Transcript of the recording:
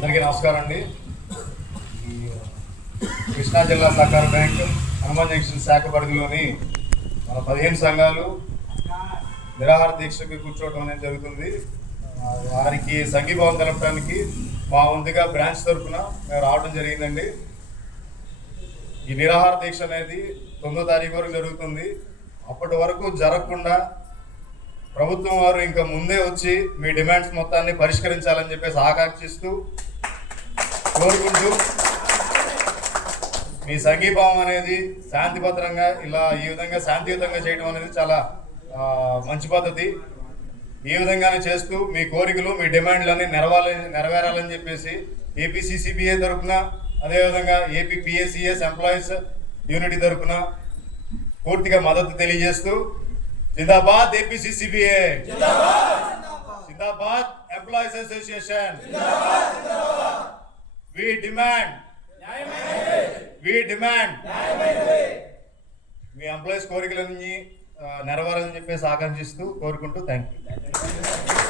అందరికీ నమస్కారం అండి. ఈ కృష్ణా జిల్లా సహకార బ్యాంక్ హనుమాన్ జంక్షన్ శాఖ పరిధిలోని మన పదిహేను సంఘాలు నిరాహార దీక్షకు కూర్చోవడం అనేది జరుగుతుంది. వారికి సంఘీభావం తెలపడానికి మా వంతుగా బ్రాంచ్ తరఫున మేము రావడం జరిగిందండి. ఈ నిరాహార దీక్ష అనేది తొమ్మిదో తారీఖు వరకు జరుగుతుంది. అప్పటి వరకు జరగకుండా ప్రభుత్వం వారు ఇంకా ముందే వచ్చి మీ డిమాండ్స్ మొత్తాన్ని పరిష్కరించాలని చెప్పేసి ఆకాంక్షిస్తూ కోరుకుంటూ మీ సంఘీభావం అనేది శాంతిభద్రంగా ఇలా ఈ విధంగా శాంతియుతంగా చేయడం అనేది చాలా మంచి పద్ధతి. ఈ విధంగానే చేస్తూ మీ కోరికలు మీ డిమాండ్లన్నీ నెరవాలి నెరవేరాలని చెప్పేసి ఏపీసీసీబీఏ తరఫున అదేవిధంగా ఏపీ పిఎస్సిఎస్ ఎంప్లాయీస్ యూనిటీ తరఫున పూర్తిగా మద్దతు తెలియజేస్తూ జిందాబాద్ ఏపీసీసీబీఏ జిందాబాద్! Employees association. We demand we demand me employees కోరికలన్నీ ఆ, నెరవేరాలని చెప్పేసి ఆకాంక్షిస్తూ కోరుకుంటూ థ్యాంక్ యూ